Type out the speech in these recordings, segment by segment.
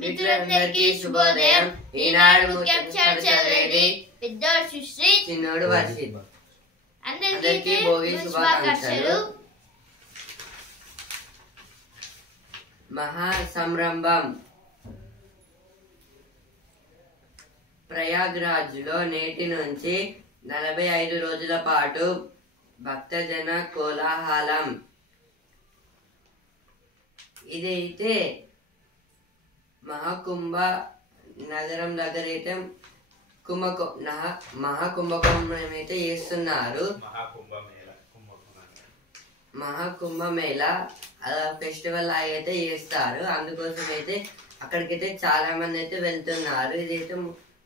మిత్రులందరికీ శుభోదయం. ఈనాడు ముఖ్యాంశాలు చదివేది పెద్దోడు సుశ్రీ, చిన్నోడు వర్షిత్. అందరికీ భోగి శుభాకాంక్షలు. మహా సంరంభం. ప్రయాగ్రాజ్లో నేటి నుంచి 45 రోజుల పాటు భక్తజన కోలాహలం. ఇదైతే మహాకుంభ నగరం దగ్గర అయితే మహాకుంభకోణం అయితే చేస్తున్నారు. మహాకుంభమేళ ఫెస్టివల్ అయితే చేస్తారు. అందుకోసం అయితే అక్కడికైతే చాలా మంది అయితే వెళ్తున్నారు. ఇదైతే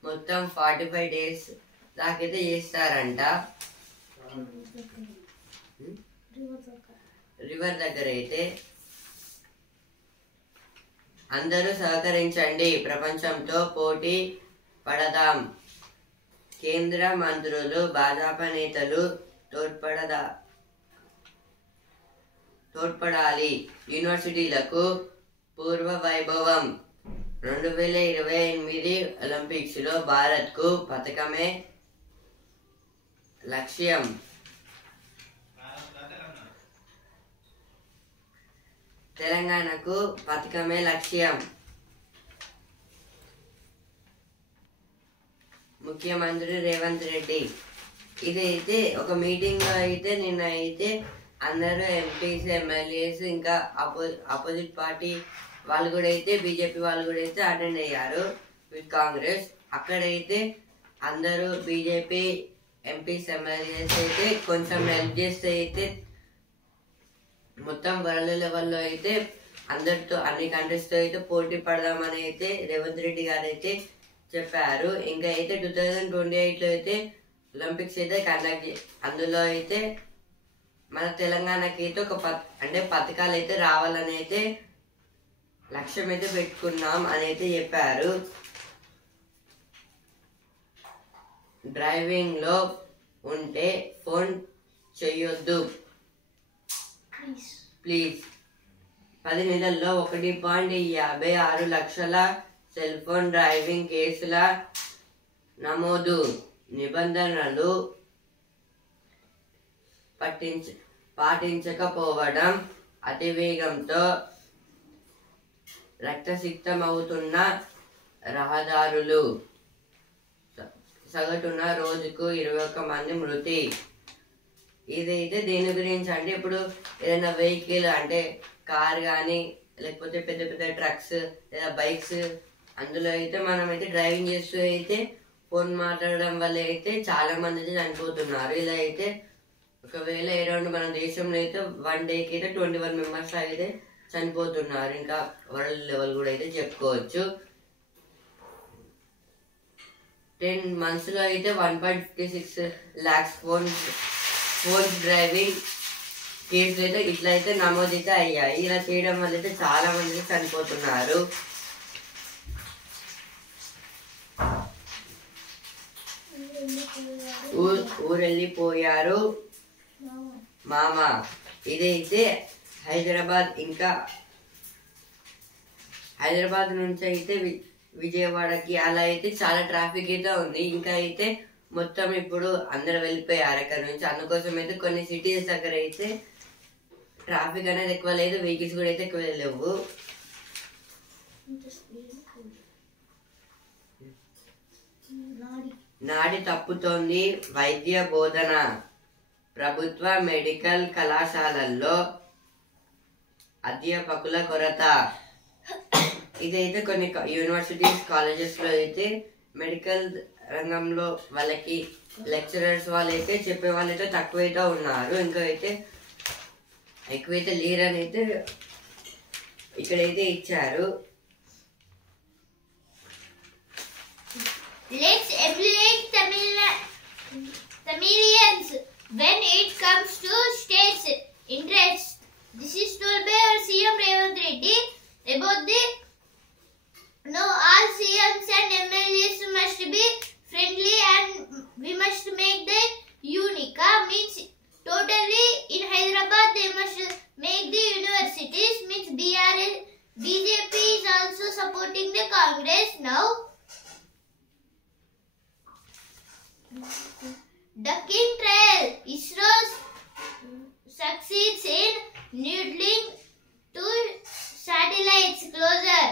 మొత్తం 45 days దాకైతే చేస్తారంట. రివర్ దగ్గర అయితే అందరూ సహకరించండి, ప్రపంచంతో పోటీ పడదాం. కేంద్ర మంత్రులు, భాజపా నేతలు తోడ్పడాలి. యూనివర్సిటీలకు పూర్వ వైభవం. 2028 ఒలింపిక్స్ లో భారత్ కు పతకమే లక్ష్యం. తెలంగాణకు పతకమే లక్ష్యం. ముఖ్యమంత్రి రేవంత్ రెడ్డి. ఇదైతే ఒక మీటింగ్ లో అయితే నిన్న అయితే అందరూ ఎంపీస్, ఎమ్మెల్యేస్, ఇంకా అపోజిట్ పార్టీ వాళ్ళు కూడా అయితే బీజేపీ వాళ్ళు కూడా అయితే అటెండ్ అయ్యారు విత్ కాంగ్రెస్. అక్కడైతే అందరూ బీజేపీ ఎంపీస్, ఎమ్మెల్యేస్ అయితే కొంచెం హెల్ప్ చేస్తే అయితే మొత్తం వరల్డ్ లెవెల్లో అయితే అందరితో అన్ని కంట్రీస్ తో అయితే పోటీ పడదామని అయితే రేవంత్ రెడ్డి గారు అయితే చెప్పారు. ఇంకా అయితే 2028 లో అయితే ఒలింపిక్స్ అయితే కండక్ట్, అందులో అయితే మన తెలంగాణకి అయితే అంటే పథకాలు అయితే రావాలని అయితే లక్ష్యం అయితే పెట్టుకున్నాం అని అయితే చెప్పారు. డ్రైవింగ్ లో ఉంటే ఫోన్ చెయ్యొద్దు ప్లీజ్. 10 నెలల్లో 1.56 లక్షల సెల్ ఫోన్ డ్రైవింగ్ కేసుల నమోదు. నిబంధనలు పాటించకపోవడం, అతివేగంతో రక్తసిక్తమవుతున్న రహదారులు. సగటున రోజుకు 21 మంది మృతి. ఇదైతే దేని గురించి అంటే ఇప్పుడు ఏదైనా వెహికల్ అంటే కార్ కానీ లేకపోతే పెద్ద పెద్ద ట్రక్స్ లేదా బైక్స్, అందులో అయితే మనం అయితే డ్రైవింగ్ చేస్తూ అయితే ఫోన్ మాట్లాడడం వల్ల అయితే చాలా మంది అయితే చనిపోతున్నారు. ఇలా అయితే ఒకవేళ అరౌండ్ మన దేశంలో అయితే 1 డేకి అయితే 21 మెంబర్స్ అయితే చనిపోతున్నారు. ఇంకా వరల్డ్ లెవెల్ కూడా అయితే చెప్పుకోవచ్చు. 10 months లో అయితే 1.56 lakhs ఫోన్స్ డ్రైవింగ్ కేసులు అయితే ఇట్లా అయితే నమోదైతే అయ్యాయి. ఇలా చేయడం వల్ల అయితే చాలా మంది చనిపోతున్నారు. ఊరెళ్ళిపోయారు మామ. ఇదైతే హైదరాబాద్ నుంచి అయితే విజయవాడకి అలా అయితే చాలా ట్రాఫిక్ అయితే ఉంది. ఇంకా అయితే మొత్తం ఇప్పుడు అందరు వెళ్ళిపోయారు అక్కడ నుంచి. అందుకోసం అయితే కొన్ని సిటీస్ దగ్గర అయితే ట్రాఫిక్ అనేది ఎక్కువ లేదు, వెహికల్స్ కూడా అయితే ఎక్కువ లేవు. నాడి తప్పుతోంది వైద్య బోధన. ప్రభుత్వ మెడికల్ కళాశాలల్లో అధ్యాపకుల కొరత. ఇదైతే కొన్ని యూనివర్సిటీస్, కాలేజెస్ లో అయితే మెడికల్ రంగంలో వాళ్ళకి లెక్చరర్స్ వాళ్ళైతే చెప్పే వాళ్ళైతే తక్కువైతే ఉన్నారు. ఇంకా అయితే ఎక్కువైతే లేరని అయితే ఇక్కడైతే ఇచ్చారు. Let's emulate Tamilians when it comes to states' interests. This is told by our CM Revanth Reddy about the all CMs and MLAs must be friendly and we must make them unique. Means totally in Hyderabad they must make the universities. Means BJP is also supporting the Congress now. Ducking trial. ISRO succeeds in noodling two satellites closer.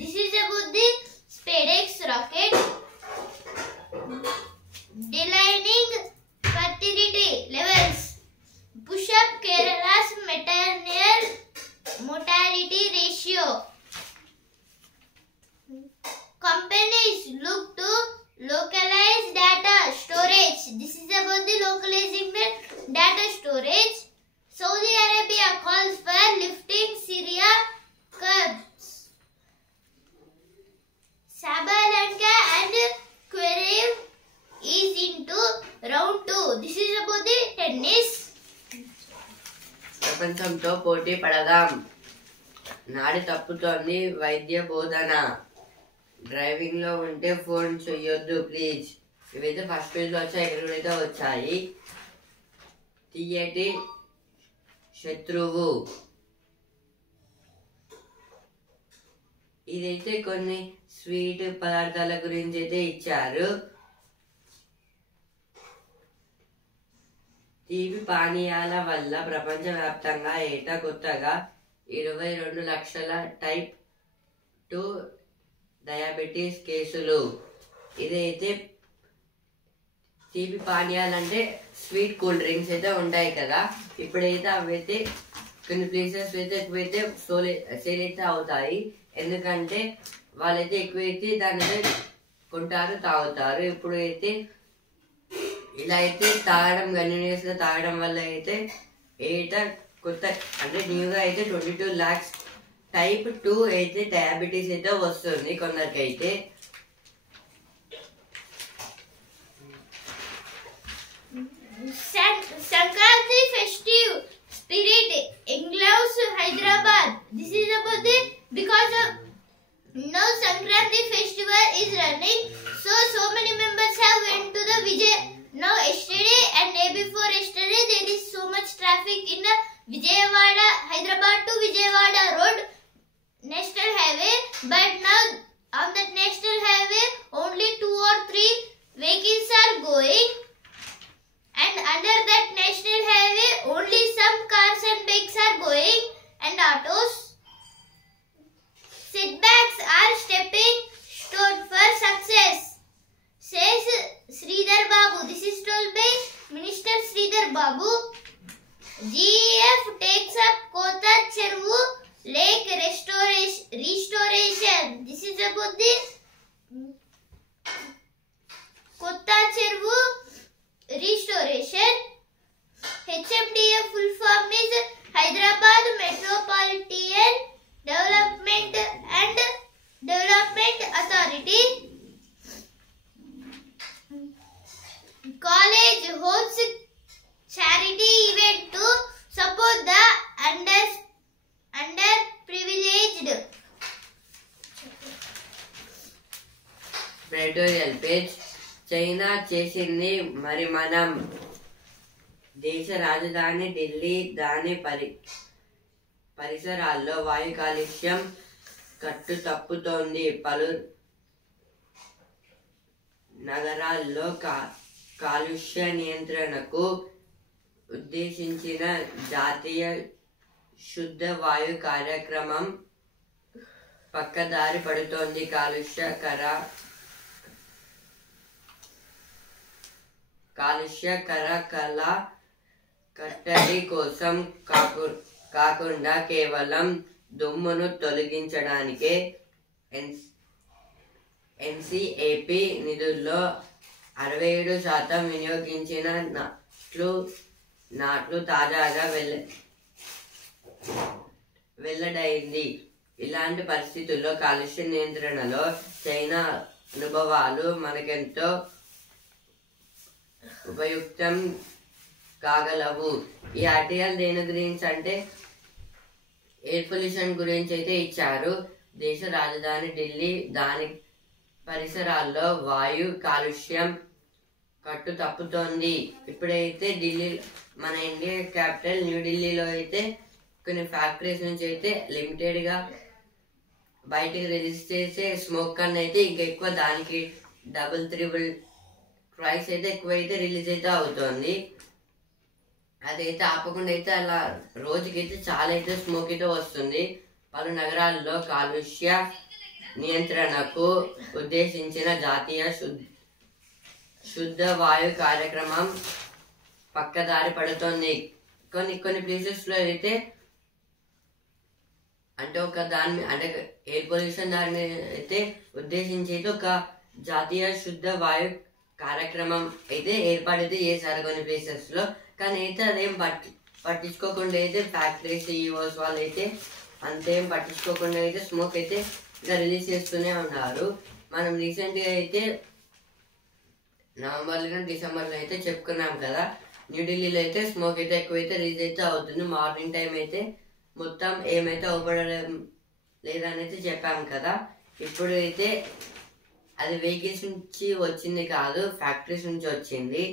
This is about the SpaceX rocket. Declining fertility levels. Push up Kerala's maternal mortality ratio. Companies look to localize data storage. This is about the localizing the data storage. Saudi Arabia calls for lifting Syria curbs. Sabalenka and Zverev is into round 2. This is about the tennis. ప్రపంచంతో పోటీ పడదాం. నాడి తప్పుతోంది వైద్య బోధన. Driving లో ఉంటే phone చెయ్యొద్దు please. ఇవైతే ఫస్ట్ పేజ్ లో వచ్చాయి, ఇక్కడ అయితే వచ్చాయి. తీయటి శత్రువు. ఇదైతే కొన్ని స్వీట్ పదార్థాల గురించి అయితే ఇచ్చారు. తీపి పానీయాల వల్ల ప్రపంచవ్యాప్తంగా ఏటా కొత్తగా 22 లక్షల టైప్ 2 డయాబెటీస్ కేసులు. ఇదైతే తీపి పానీయాలంటే స్వీట్ కూల్ డ్రింక్స్ అయితే ఉంటాయి కదా, ఇప్పుడైతే అవైతే కొన్ని ప్లేసెస్ అయితే ఎక్కువైతే సేల్ అయితే అవుతాయి. ఎందుకంటే వాళ్ళైతే ఎక్కువైతే దాన్ని కొంటారు, తాగుతారు. ఇప్పుడు అయితే ఇలా అయితే తాగడం కంటిన్యూస్ గా తాగడం వల్ల అయితే ఏటా కొత్త అంటే న్యూగా అయితే 22 lakhs టైప్ 2 అయితే డయాబెటీస్ అయితే వస్తుంది కొందరికి అయితే. Sankranti festive spirit englows Hyderabad. This is about the because of now Sankranti festival is running, so many members have went to the Vijay. Now yesterday and day before yesterday there is so much traffic in the Vijayawada, Hyderabad to Vijayawada road, national highway. But now on that national highway only 2 or 3 vehicles are going, and under that national highway only some cars and bikes are going and autos. Setbacks are stepping stone for success, says Sridhar Babu. This is told by Minister Sridhar Babu. GEF takes up Kota Chervu Lake restoration. This is about the Kota Chervu restoration. HMDA full form is Hyderabad Metropolitan Development Authority. College holds charity event to support the underprivileged. Editorial page. China చేసింది మరి మనం. దేశ రాజధాని ఢిల్లీ దాని పరిసరాల్లో వాయు కాలుష్యం కట్టు తప్పుతోంది. పలు నగరాల్లో కాలుష్య నియంత్రణకు ఉద్దేశించిన జాతీయ శుద్ధ వాయు కార్యక్రమం పక్కదారి పడుతోంది. కాలుష్యకర కళ కట్టడి కోసం కాకుండా కేవలం దుమ్మును తొలగించడానికే ఎన్సిఏపి నిధుల్లో 67% వినియోగించిన నాట్లు తాజాగా వెల్లడైంది. ఇలాంటి పరిస్థితుల్లో కాలుష్య నియంత్రణలో చైనా అనుభవాలు మనకెంతో ఉపయుక్తం కాగలవు. ఈ ఆర్టికల్ దేని గురించి అంటే ఎయిర్ పొల్యూషన్ గురించి అయితే ఇచ్చారు. దేశ రాజధాని ఢిల్లీ దాని పరిసరాల్లో వాయు కాలుష్యం కట్టు తప్పుతోంది. ఇప్పుడైతే ఢిల్లీ మన ఇండియా క్యాపిటల్ న్యూఢిల్లీలో అయితే కొన్ని ఫ్యాక్టరీస్ నుంచి అయితే లిమిటెడ్ గా బయటికి రిలీజ్ చేసే స్మోక్ కన్నా అయితే ఇంకా ఎక్కువ దానికి డబుల్ త్రిబుల్ ట్వైస్ అయితే ఎక్కువ అయితే రిలీజ్ అయితే అవుతుంది. అదైతే ఆపకుండా అయితే అలా రోజుకైతే చాలా అయితే స్మోక్ అయితే వస్తుంది. పలు నగరాల్లో కాలుష్య నియంత్రణకు ఉద్దేశించిన జాతీయ శుద్ధ వాయు కార్యక్రమం పక్కదారి పడుతోంది. కొన్ని ప్లేసెస్ లో అయితే అంటే ఒక దాని అంటే ఎయిర్ పొల్యూషన్ దాన్ని అయితే ఉద్దేశించి అయితే ఒక జాతీయ శుద్ధ వాయు కార్యక్రమం అయితే ఏర్పాటైతే చేశారు కొన్ని ప్లేసెస్ లో. కానీ అయితే అదేం పట్టించుకోకుండా అయితే ఫ్యాక్టరీస్ ఈఓస్ వాళ్ళు అయితే అంతేం పట్టించుకోకుండా అయితే స్మోక్ అయితే ఇంకా రిలీజ్ చేస్తూనే ఉన్నారు. మనం రీసెంట్ గా అయితే నవంబర్లో డిసెంబర్లో అయితే చెప్పుకున్నాం కదా, న్యూఢిల్లీలో అయితే స్మోక్ అయితే ఎక్కువైతే రిలీజ్ అయితే అవుతుంది. మార్నింగ్ టైం అయితే మొత్తం ఏమైతే అవపడడం లేదని అయితే చెప్పాం కదా. ఇప్పుడు అయితే అది వెహికల్స్ నుంచి వచ్చింది కాదు, ఫ్యాక్టరీస్ నుంచి వచ్చింది.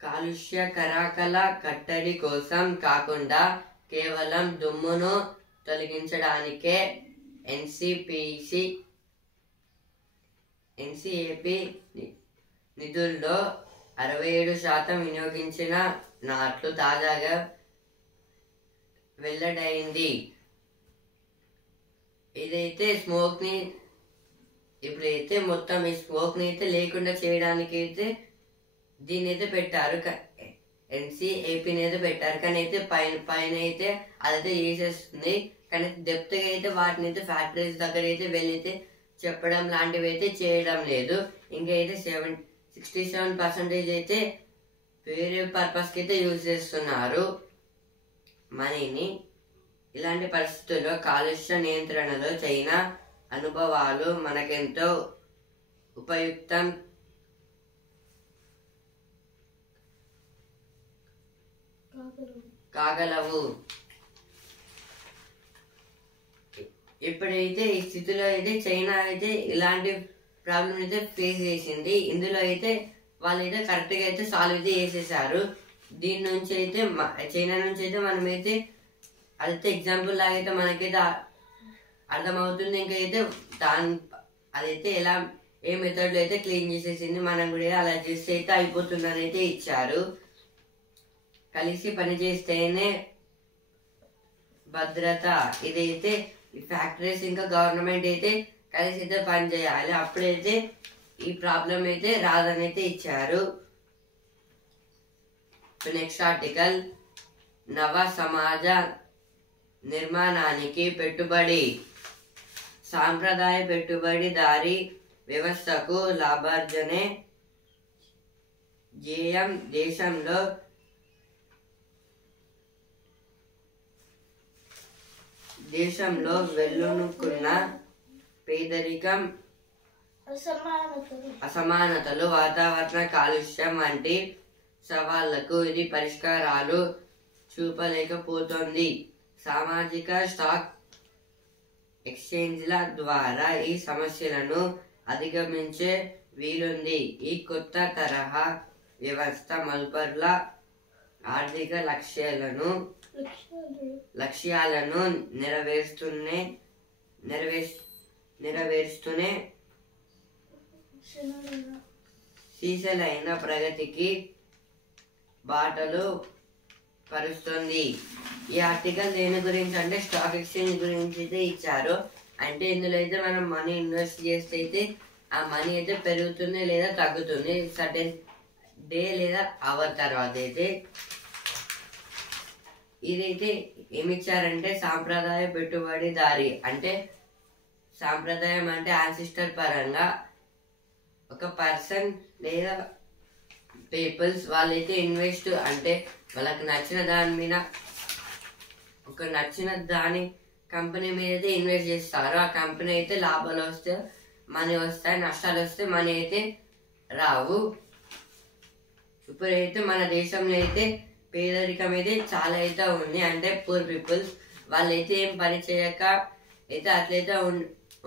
కాలుష్య కరాకల కట్టడి కోసం కాకుండా కేవలం దుమ్మును తొలగించడానికే ఎన్సిఏపి నిధుల్లో 67% వినియోగించిన నాట్లు తాజాగా వెల్లడైంది. ఇదైతే స్మోక్ ని ఇప్పుడైతే మొత్తం ఈ స్మోక్ ని అయితే లేకుండా చేయడానికి అయితే దీన్ని అయితే పెట్టారు, ఎన్సిఏపిని అయితే పెట్టారు. కానీ అయితే పైన అయితే అదైతే చేసేస్తుంది. కానీ డెప్త్ గా అయితే వాటిని అయితే ఫ్యాక్టరీస్ దగ్గర అయితే వెళ్ళైతే చెప్పడం లాంటివి అయితే చేయడం లేదు. ఇంకా అయితే 67% అయితే వేరే పర్పస్ కి అయితే యూజ్ చేస్తున్నారు మనీని. ఇలాంటి పరిస్థితుల్లో కాలుష్య నియంత్రణలో చైనా అనుభవాలు మనకెంతో ఉపయుక్తం కాగలవు. ఇప్పుడైతే ఈ స్థితిలో అయితే చైనా అయితే ఇలాంటి ప్రాబ్లం అయితే ఫేస్ చేసింది. ఇందులో అయితే వాళ్ళైతే కరెక్ట్ గా అయితే సాల్వ్ అయితే చేసేసారు. దీని నుంచి అయితే చైనా నుంచి అయితే మనమైతే అదైతే ఎగ్జాంపుల్ లాగా అయితే మనకైతే అర్థమవుతుంది. ఇంకా అయితే అదైతే ఎలా ఏ మెథడ్ లో అయితే క్లీన్ చేసేసింది, మనం కూడా అలా చేస్తే అయితే అయిపోతుందని అయితే ఇచ్చారు. కలిసి పనిచేస్తేనే భద్రత. ఇదైతే ఫ్యాక్టరీస్ ఇంకా గవర్నమెంట్ అయితే కలిసి అయితే పనిచేయాలి, అప్పుడైతే ఈ ప్రాబ్లం అయితే రాదని అయితే ఇచ్చారు. నెక్స్ట్ ఆర్టికల్, నవ సమాజ నిర్మాణానికి పెట్టుబడి. సాంప్రదాయ పెట్టుబడిదారీ వ్యవస్థకు లాభార్జనే ధ్యేయం. దేశంలో వెల్లునుకున్న పేదరికం, అసమానతలు, వాతావరణ కాలుష్యం వంటి సవాళ్లకు ఇది పరిష్కారాలు చూపలేకపోతోంది. సామాజిక స్టాక్ ఎక్స్చేంజ్ల ద్వారా ఈ సమస్యలను అధిగమించే వీలుంది. ఈ కొత్త తరహా వ్యవస్థ మదుపర్ల ఆర్థిక లక్ష్యాలను నెరవేరుస్తూనే సీసలైన ప్రగతికి బాటలు పరుస్తుంది. ఈ ఆర్టికల్ దేని గురించి అంటే స్టాక్ ఎక్స్చేంజ్ గురించి అయితే ఇచ్చారు. అంటే ఇందులో అయితే మనం మనీ ఇన్వెస్ట్ చేస్తే అయితే ఆ మనీ అయితే పెరుగుతుంది లేదా తగ్గుతుంది సర్టెన్ డే లేదా అవర్ తర్వాత అయితే. ఇదైతే ఏమిచ్చారంటే సాంప్రదాయ పెట్టుబడిదారి అంటే సాంప్రదాయం అంటే యాన్సిస్టర్ పరంగా ఒక పర్సన్ లేదా పీపుల్స్ వాళ్ళైతే ఇన్వెస్ట్ అంటే వాళ్ళకి నచ్చిన దాని మీద ఒక నచ్చిన దాని కంపెనీ మీద అయితే ఇన్వెస్ట్ చేస్తారు. ఆ కంపెనీ అయితే లాభాలు వస్తే మనీ వస్తాయి, నష్టాలు వస్తే మనీ అయితే రావు. ఇప్పుడైతే మన దేశంలో అయితే పేదరికం అయితే చాలా అయితే ఉంది. అంటే పూర్ పీపుల్స్ వాళ్ళైతే ఏం పని చేయక అయితే అట్లయితే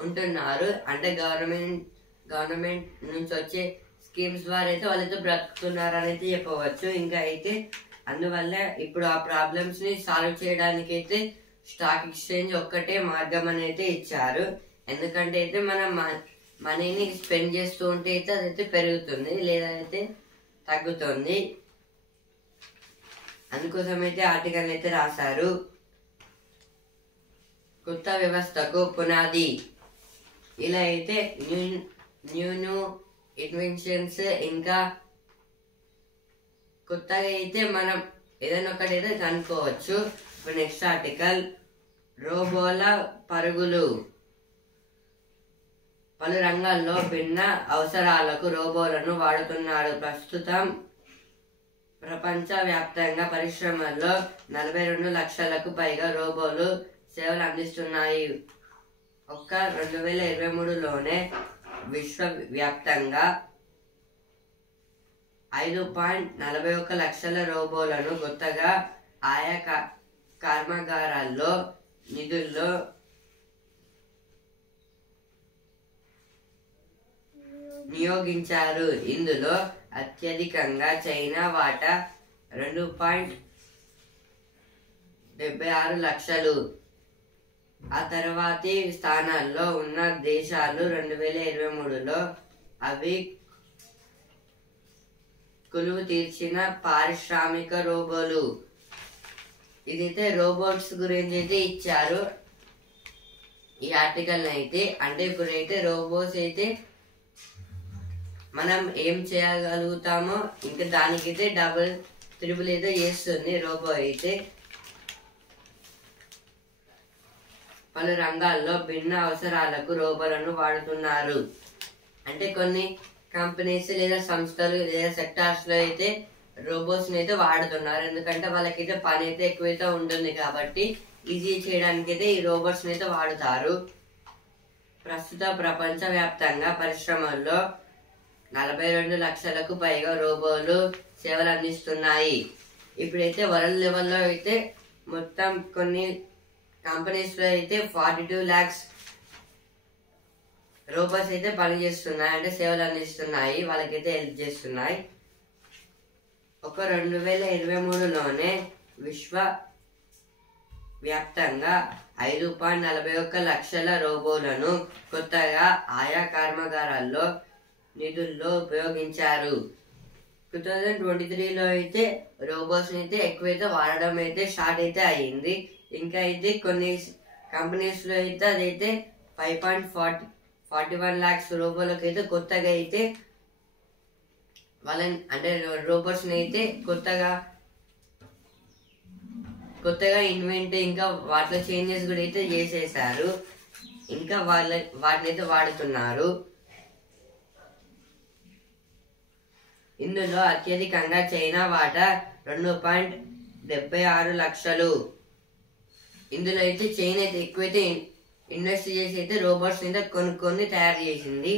ఉంటున్నారు. అంటే గవర్నమెంట్ నుంచి వచ్చే స్కీమ్స్ ద్వారా అయితే వాళ్ళైతే బ్రతుకుతున్నారు అని అయితే చెప్పవచ్చు. ఇంకా అయితే అందువల్ల ఇప్పుడు ఆ ప్రాబ్లమ్స్ ని సాల్వ్ చేయడానికి అయితే స్టాక్ ఎక్స్చేంజ్ ఒక్కటే మార్గం అని అయితే ఇచ్చారు. ఎందుకంటే అయితే మనం మనీని స్పెండ్ చేస్తూ ఉంటే అయితే అదైతే పెరుగుతుంది, లేదా అయితే తగ్గుతుంది. అందుకోసం అయితే ఆర్టికల్ అయితే రాశారు. కొత్త వ్యవస్థకు పునాది. ఇలా అయితే న్యూ ఇన్వెన్షన్స్ ఇంకా కొత్తగా అయితే మనం ఏదైనా ఒకటైతే కనుక్కోవచ్చు. ఇప్పుడు నెక్స్ట్ ఆర్టికల్, రోబోల పరుగులు. పలు రంగాల్లో భిన్న అవసరాలకు రోబోలను వాడుతున్నారు. ప్రస్తుతం ప్రపంచ వ్యాప్తంగా పరిశ్రమల్లో 42 లక్షలకు పైగా రోబోలు సేవలు అందిస్తున్నాయి. ఒక్క 2023లోనే విశ్వవ్యాప్తంగా 5.41 లక్షల రోబోలను కొత్తగా ఆయా కర్మాగారాల్లో నిధుల్లో నియోగించారు. ఇందులో అత్యధికంగా చైనా వాటా 2.76 లక్షలు. ఆ తర్వాతి స్థానాల్లో ఉన్న దేశాలు 2023లో అవి కొలువు తీర్చిన పారిశ్రామిక రోబోలు. ఇదైతే రోబోట్స్ గురించి అయితే ఇచ్చారు ఈ ఆర్టికల్ అయితే. అంటే ఇప్పుడైతే రోబోట్స్ అయితే మనం ఏం చేయగలుగుతామో ఇంకా దానికైతే డబుల్ త్రిబుల్ అయితే చేస్తుంది రోబో అయితే. పలు రంగాల్లో భిన్న అవసరాలకు రోబోలను వాడుతున్నారు. అంటే కొన్ని కంపెనీస్ లేదా సంస్థలు లేదా సెక్టార్స్ లో అయితే రోబోట్స్ అయితే వాడుతున్నారు. ఎందుకంటే వాళ్ళకైతే పని అయితే ఎక్కువైతే ఉంటుంది కాబట్టి ఈజీ చేయడానికి అయితే ఈ రోబోట్స్ అయితే వాడుతారు. ప్రస్తుత ప్రపంచ వ్యాప్తంగా పరిశ్రమల్లో 42 లక్షలకు పైగా రోబోలు సేవలు అందిస్తున్నాయి. ఇప్పుడైతే వరల్డ్ లెవెల్లో అయితే మొత్తం కొన్ని కంపెనీస్ లో అయితే 42 lakhs రోబోట్స్ అయితే పనిచేస్తున్నాయి, అంటే సేవలు అందిస్తున్నాయి, వాళ్ళకైతే హెల్ప్ చేస్తున్నాయి. ఒక 2023లోనే విశ్వ వ్యాప్తంగా 5.41 లక్షల రోబోలను కొత్తగా ఆయా కర్మాగారాల్లో నిధుల్లో ఉపయోగించారు. 2023లో అయితే రోబోట్స్ అయితే ఎక్కువైతే వాడడం అయితే స్టార్ట్ అయితే అయ్యింది. ఇంకా అయితే కొన్ని కంపెనీస్ లో అయితే అదైతే 5.41 lakhs రోబోలకు అయితే కొత్తగా అయితే వాళ్ళని అంటే రోబోట్స్ అయితే కొత్తగా ఇన్వెంట్ ఇంకా వాటిలో చేంజెస్ కూడా అయితే చేసేసారు. ఇంకా వాటిని అయితే వాడుతున్నారు. ఇందులో అత్యధికంగా చైనా వాటా 2.76 లక్షలు. ఇందులో అయితే చైనా అయితే ఎక్కువైతే ఇన్వెస్ట్ చేసి అయితే రోబోట్స్ అయితే కొన్ని తయారు చేసింది.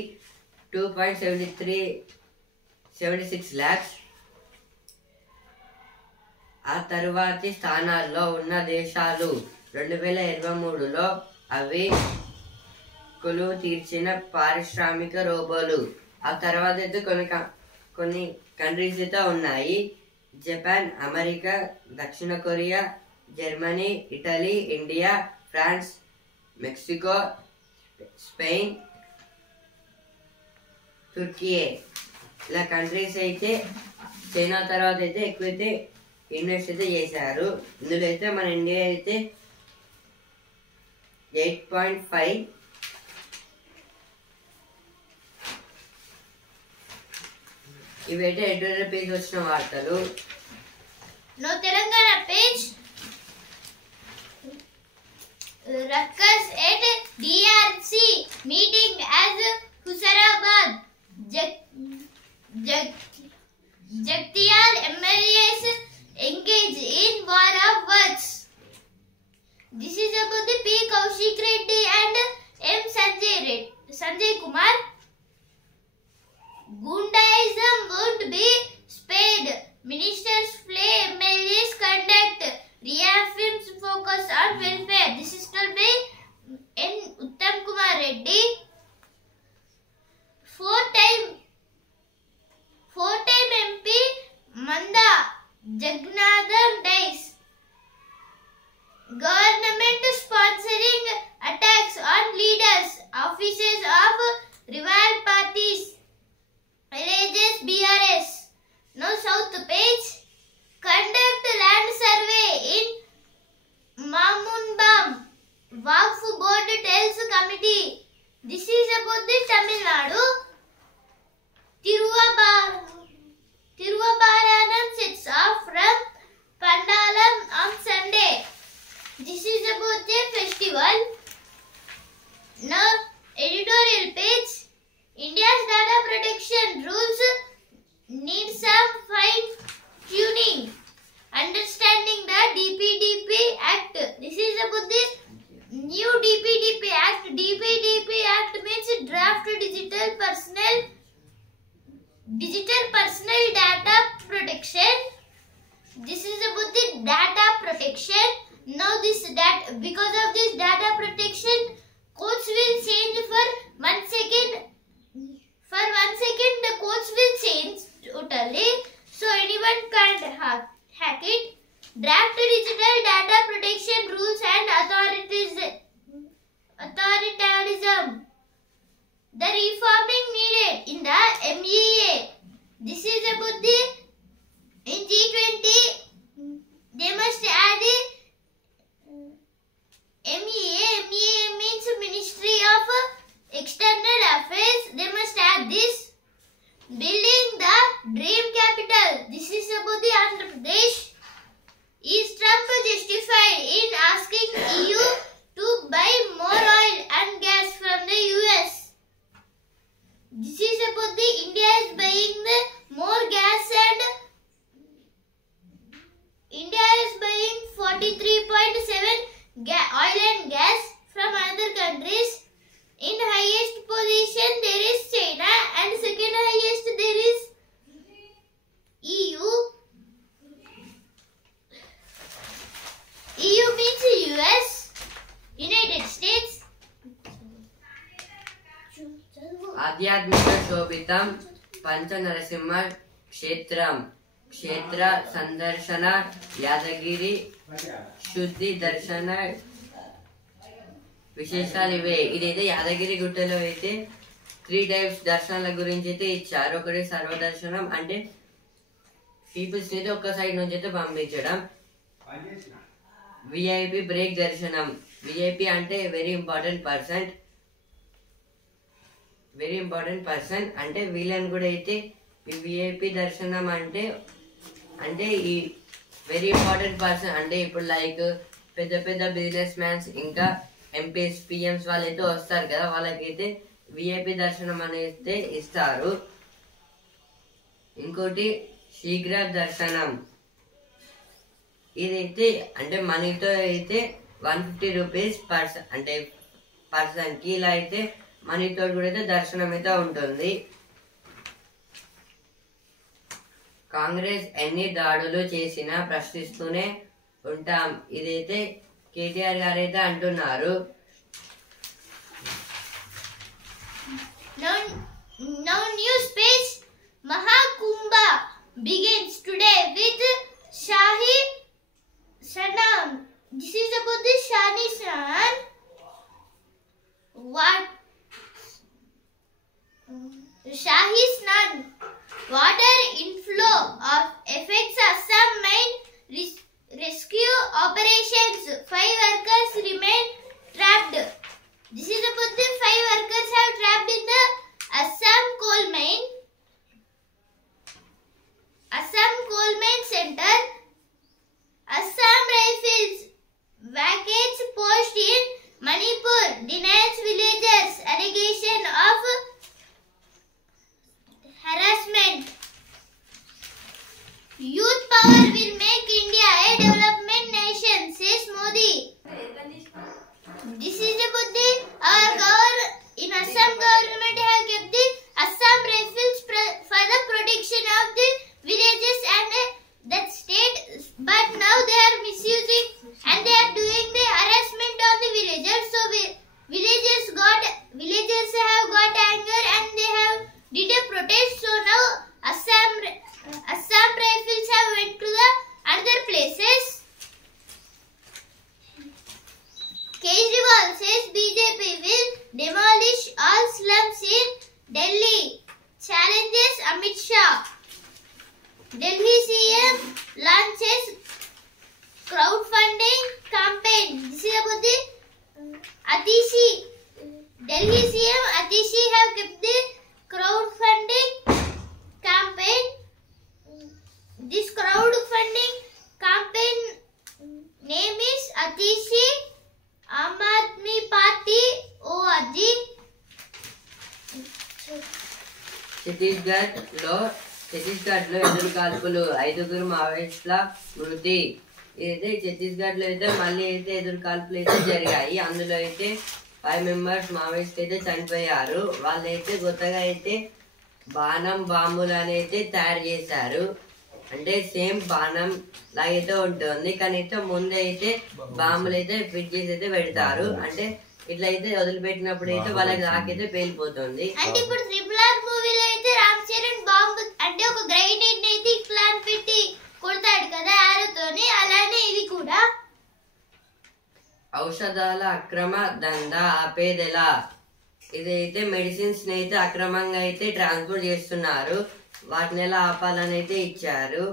2.76 lakhs. ఆ తరువాతి స్థానాల్లో ఉన్న దేశాలు 2023లో అవి కొలువు తీర్చిన పారిశ్రామిక రోబోలు. ఆ తర్వాత అయితే కొన్ని కంట్రీస్ అయితే ఉన్నాయి. జపాన్, అమెరికా, దక్షిణ Korea, Germany, Italy, India, France, Mexico, Spain, Turkey. ఇలా కంట్రీస్ అయితే చైనా తర్వాత అయితే ఎక్కువైతే ఇన్వెస్ట్ అయితే చేశారు. ఇందులో అయితే మన ఇండియా అయితే 8.5. ఇవైతే ఎడిటోరియల్ పేజ్ వచ్చిన వార్తలు. No Telangana page. Rakkas at DRC meeting as Husarabad. Jagtial MLAs engage in war of words. This is about the P. Kaushik Reddy and M. Sanjay Kumar. Gundaism won't be spared. Ministers play, MLAs conduct. Reaffirms focus on welfare. This is told by N. Uttam Kumar Reddy. Four-time MP Manda Jagnadam dies. Government Committee. This is about the Tamil Nadu. Tiruvabaranam sets off from Pandalam on Sunday. This is about the festival. Now, editorial page. India's data protection rules need some fine tuning. Understanding the DPDP Act. This is about the new DPDP Act. DPDP Act means Draft Digital Personal Data Protection. This is about the data protection. Now because of this data protection, codes will change for 1 second. For 1 second, the codes will change totally. So anyone can't hack it. Draft Digital Data Protection Rules and Authoritarianism. The reforming needed in the MEA. This is about the in G20. They must add the MEA. MEA means Ministry of External Affairs. They must add this. Building the Dream Capital. This is about the Andhra Pradesh. Is Trump justified in asking EU to buy more oil and gas from the US? This is about the India is buying the more gas and India is buying 43.7 oil and gas from other countries. In highest position there is China and second highest there is EU. EU means US, United States. ఆధ్యాత్మిక శోభితం పంచ నరసింహ క్షేత్ర సందర్శన యాదగిరి శుద్ధి దర్శన విశేషాలు ఇవే. ఇదైతే యాదగిరి గుట్టలో అయితే 3 టైప్స్ దర్శనాల గురించి అయితే ఇచ్చారు. ఒకటి సర్వదర్శనం, అంటే పీపుల్స్ అయితే ఒక్క సైడ్ నుంచి అయితే పంపించడం. విఐపి బ్రేక్ దర్శనం. విఐపి అంటే వెరీ ఇంపార్టెంట్ పర్సన్ అంటే వీళ్ళని కూడా అయితే ఈ విఐపి దర్శనం అంటే ఈ వెరీ ఇంపార్టెంట్ పర్సన్ అంటే ఇప్పుడు లైక్ పెద్ద పెద్ద బిజినెస్ మ్యాన్స్ ఇంకా ఎంపీస్ పిఎంస్ వాళ్ళైతే వస్తారు కదా, వాళ్ళకైతే విఐపి దర్శనం అనేది ఇస్తారు. ఇంకోటి శీఘ్ర దర్శనం. ఇదైతే అంటే మనీతో అయితే 150 రూపీస్ పర్సన్ కి. ఇలా అయితే మనీతో కూడా అయితే దర్శనం అయితే ఉంటుంది. కాంగ్రెస్ ఎన్ని దాడులు చేసినా ప్రశ్నిస్తూనే ఉంటాం. ఇదైతే కేటీఆర్ గారు అయితే అంటున్నారు. Now news page. Mahakumbha begins today with Shahi Snan. This is about the Shahi Snan. What? Shahi Snan. Water inflow affects Assam mine rescue operations. 5 workers remain trapped. This is about the 5 workers have trapped in the Assam coal mine. Assam coal mine center. Assam Rifles vacates post in Manipur. Denies villagers allegation of harassment. Youth power will make India a development nation, says Modi. This is about the in Assam government have kept the Assam Rifles for the protection of the villages and that state, but now they are misusing and they are doing the harassment on the villagers. So villagers have got anger and they have did a protest. So now Assam Rifles have went to the other places. Kejriwal says BJP will demolish all slums in Delhi. Challenges Amit Shah. Delhi CM launches crowdfunding campaign. This is about the Atishi Delhi CM Atishi have kept the crowdfunding campaign. This crowdfunding campaign name is Atishi Aam Aadmi Party ORG. Chhattisgarh లో ఎదురు కాల్పులు 5 మావోయిస్టుల మృతి. ఇదైతే ఛత్తీస్గఢ్ లో అయితే మళ్ళీ అయితే ఎదురు కాల్పులు అయితే జరిగాయి. అందులో అయితే 5 మెంబర్స్ మావోయిస్ట్ అయితే చనిపోయారు. వాళ్ళైతే కొత్తగా అయితే బాంబులు అనేది తయారు చేశారు. అంటే సేమ్ బాణం లాగైతే ఉంటుంది, కానీ అయితే ముందే అయితే బాంబులు అయితే ఫిట్ చేసి అయితే పెడతారు. అంటే ఇట్లా అయితే వదిలిపెట్టినప్పుడు అయితే వాళ్ళకి నాకైతే పేలిపోతుంది. అంటే ఇప్పుడు RRR మూవీలో అయితే రామ్ చరణ్ బాంబు అంటే ఒక గ్రైనేడ్ అయితే ఇట్లా పెట్టి కొడతాడు కదా ఆరోతోని, అలానే ఇది కూడా. ఔషధాల అక్రమ దందా ఆపేదెలా? ఇదైతే మెడిసిన్స్ ని అయితే అక్రమంగా అయితే ట్రాన్స్పోర్ట్ చేస్తున్నారు. వాటిని ఎలా ఆపాలని అయితే ఇచ్చారు.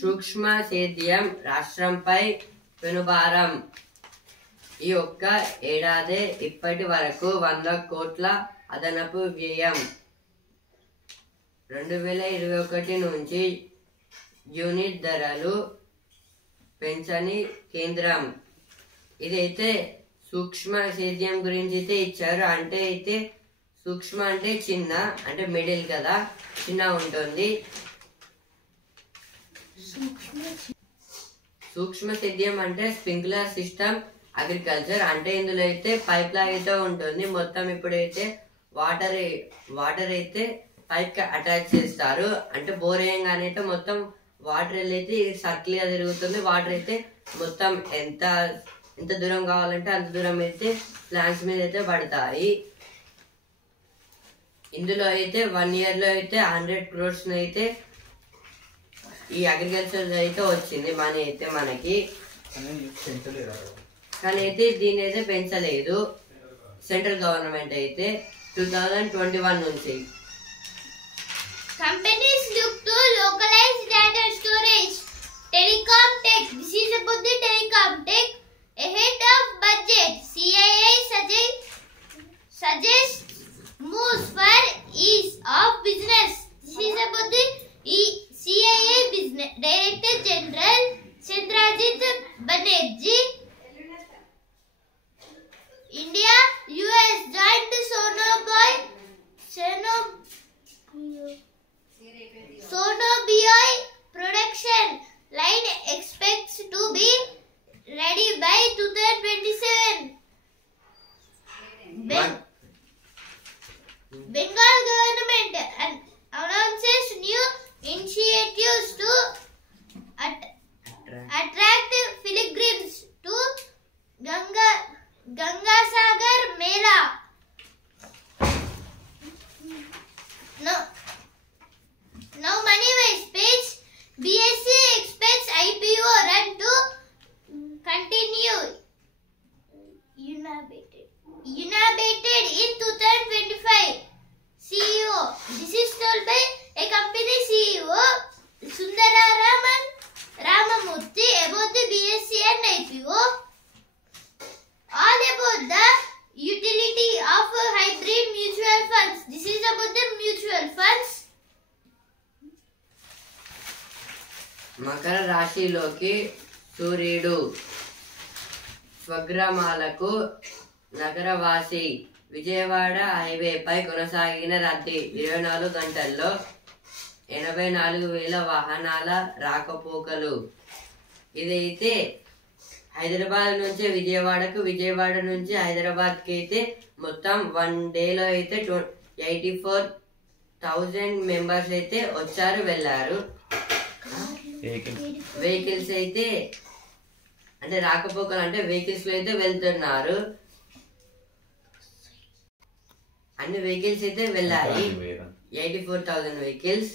సూక్ష్మ సేద్యం రాష్ట్రంపై పెనుభారం. ఈ ఒక్క ఏడాది ఇప్పటి వరకు 100 కోట్ల అదనపు వ్యయం. 2021 నుంచి యూనిట్ ధరలు పెంచని కేంద్రం. ఇదైతే సూక్ష్మ సేద్యం గురించి అయితే ఇచ్చారు. అంటే అయితే సూక్ష్మ అంటే చిన్న, అంటే మిడిల్ కదా, చిన్న ఉంటుంది. సూక్ష్మ సేద్యం అంటే స్ప్రింక్లర్ సిస్టమ్ అగ్రికల్చర్. అంటే ఇందులో అయితే పైప్ లా అయితే ఉంటుంది. మొత్తం ఇప్పుడైతే వాటర్ అయితే పైప్ కి అటాచ్ చేస్తారు. అంటే బోర్ వేయంగానే అయితే మొత్తం వాటర్ అయితే సర్కిల్ గా తిరుగుతుంది. వాటర్ అయితే మొత్తం ఎంత దూరం కావాలంటే అంత దూరం అయితే ప్లాంట్స్ మీద అయితే పడతాయి. ఇందులో అయితే 1 year లో అయితే 100 crores అయితే ఈ అగ్రికల్చర్ అయితే వచ్చింది మనీ అయితే మనకి. కానీ అయితే దీన్ని అయితే పెంచలేదు సెంట్రల్ గవర్నమెంట్ అయితే 2021 నుంచి. Companies look to localize data storage. Telecom tech. This is about the telecom tech. Ahead of budget, CII suggests moves for ease of business. This is about the CII business Director General Chandrajit Banerjee. India, US joined Sonobuoy production line expects to be ready by 2027. Bengal government announces new initiatives to attract pilgrims to Gangasagar Mela. Now money-wise page, BSE expects IPO run to continue unabated in 2025. CEO. This is told by a company CEO, Sundararaman Ramamurthy, about the BSE and IPO. All about the utility of hybrid mutual funds. This is about the mutual funds. Makar రాశిలోకి సూర్యుడు. స్వగ్రామాలకు నగరవాసి. విజయవాడ హైవేపై కొనసాగిన రద్దీ. 24 గంటల్లో 84,000 వాహనాల రాకపోకలు. ఇదైతే హైదరాబాద్ నుంచి విజయవాడకు, విజయవాడ నుంచి హైదరాబాద్ కి అయితే మొత్తం 1 డేలో అయితే 84,000 మెంబర్స్ అయితే వచ్చారు వెళ్ళారు. వెహికల్స్ అయితే అంటే రాకపోకలు అంటే వెహికల్స్ లో అయితే వెళ్తున్నారు. అన్ని వెహికల్స్ అయితే వెళ్ళాయి. 84,000 వెహికల్స్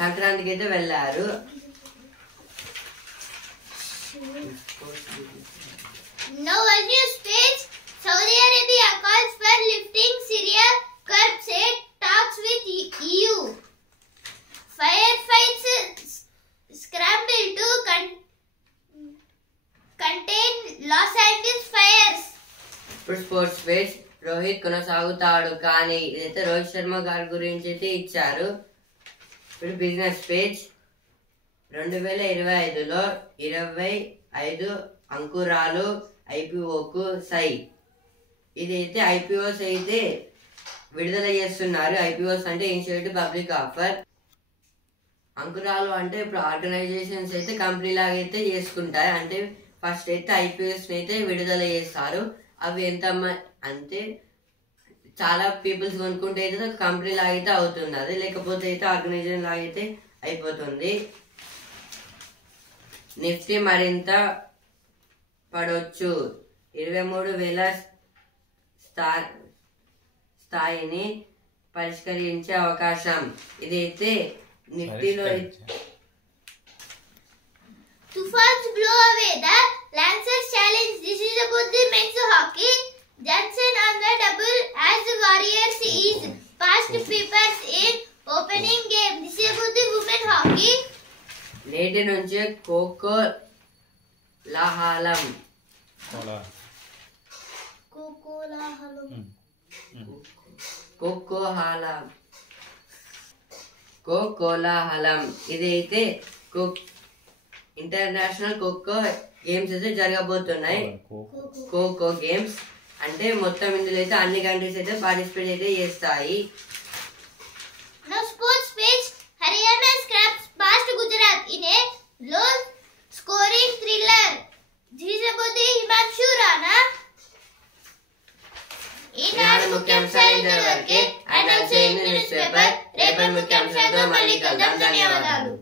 సంక్రాంతికి అయితే వెళ్ళారు. Now a news page. Saudi Arabia calls for lifting Syria curbs at talks with EU. Firefights scramble to ఇప్పుడు స్పోర్ట్స్ పేజ్ రోహిత్ కొనసాగుతాడు కానీ ఇదైతే రోహిత్ శర్మ గారి గురించి అయితే ఇచ్చారు. ఇప్పుడు బిజినెస్ పేజ్ 2025లో 25 అంకురాలు ఐపీఓకు సై. ఇదైతే ఐపీఓస్ అయితే విడుదల చేస్తున్నారు. ఐపీఓస్ అంటే ఇనిషియేటివ్ పబ్లిక్ ఆఫర్. అంకురాలు అంటే ఇప్పుడు ఆర్గనైజేషన్స్ అయితే కంపెనీ లాగా అయితే చేసుకుంటాయి. అంటే ఫస్ట్ అయితే ఐపీఎస్ అయితే విడుదల చేస్తారు. అవి ఎంత అంటే చాలా పీపుల్స్ కొనుక్కుంటే అయితే కంపెనీ లాగా అయితే అవుతుంది. అది లేకపోతే అయితే ఆర్గనైజేషన్ లాగా అయితే అయిపోతుంది. నిఫ్టీ మరింత పడవచ్చు. 23,000 స్థాయిని పరిష్కరించే అవకాశం. ఇదైతే నిఫ్టీలో Tufans blow away the Lancers challenge. This is about the men's hockey. Johnson on the double as the Warriors is past papers in opening game. This is about the women hockey. నేటి నుంచి cocoa లాహలం కోకోలాహలం ఇదైతే international kho kho games అయితే జరగబోతున్నాయి. Kho kho games అంటే మొత్తం ఇందులో అయితే అన్ని కంట్రీస్ అయితే పార్టిసిపేట్ అయితే చేస్తాయి. Now sports page. Haryana scraps past Gujarat in a low scoring thriller. This is about the Himanshu Rana. ఈనాడు ముఖ్యాంశాలు ఇంతవరకే. And also in news paper. రేపటి ముఖ్యాంశాలతో మళ్ళీ కలుద్దాం. ధన్యవాదాలు.